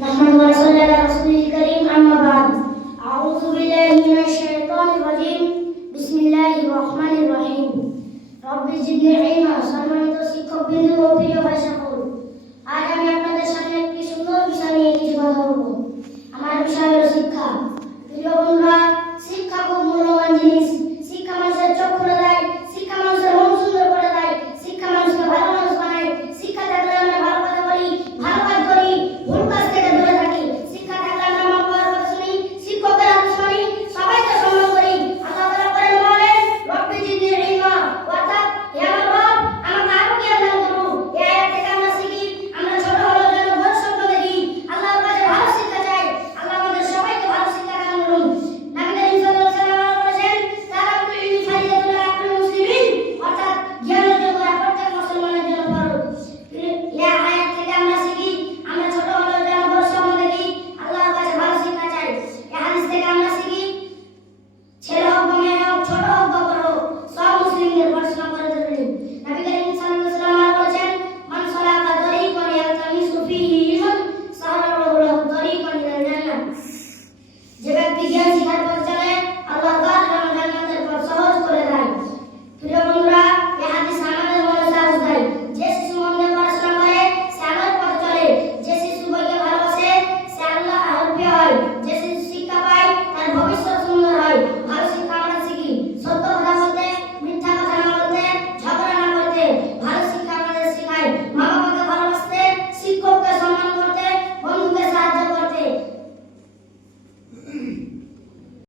نحمد ونصلي على رسوله الكريم أما بعد أعوذ بالله من الشيطان الرجيم بسم الله الرحمن الرحيم رب زدني علما সম্মানিত শিক্ষকবৃন্দ ও প্রিয় ভাই সকল